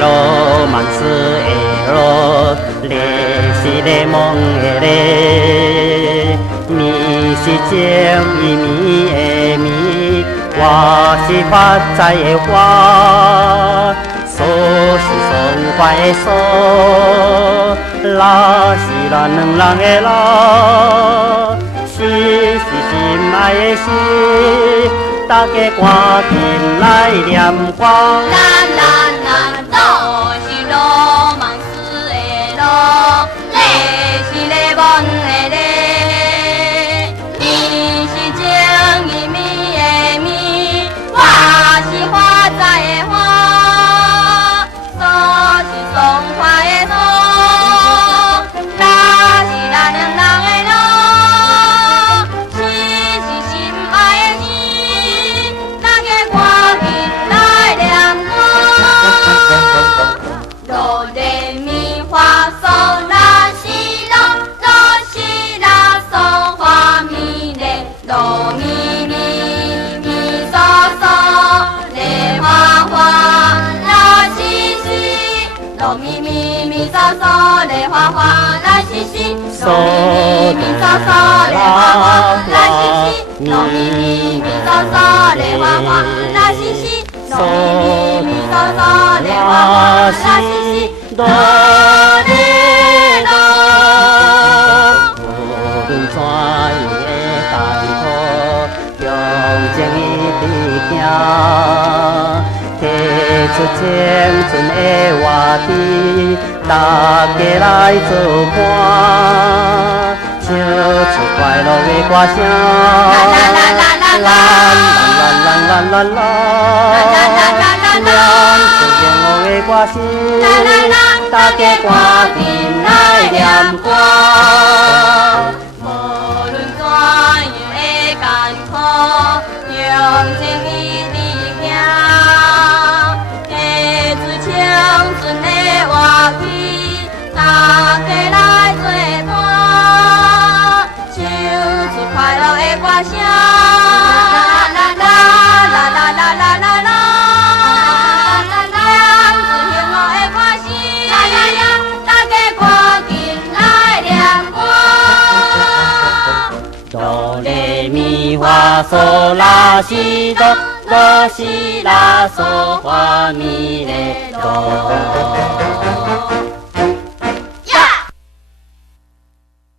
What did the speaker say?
罗曼斯的罗，你是个梦的你，你是情意绵的绵，我是发财的花，锁是爽快的锁，拉是咱两人的拉，心是心爱的心，大家赶紧来念光。哆咪咪咪嗦嗦嘞花花啦西西，哆咪咪咪嗦嗦嘞花花啦西西，哆咪咪咪嗦嗦嘞花花啦西西，哆咪咪咪嗦嗦嘞花花啦西西，哆嘞哆。无论怎样的艰苦，用情意伫行。提出青春的话题，大家来做伴，唱出快乐的歌声。啦啦啦啦啦啦啦啦啦啦啦啦，念出幸福的歌声。啦啦啦，大家赶紧来念歌。无论怎样的艰苦，用情意伫行。青春的活起，大家来作伴，唱出快乐的歌声。啦啦啦啦啦啦啦啦啦，唱出幸福的歌声。啦啦啦，大家赶紧来念歌。哆来咪发嗦啦西哆。哆西啦嗦发咪嘞哆。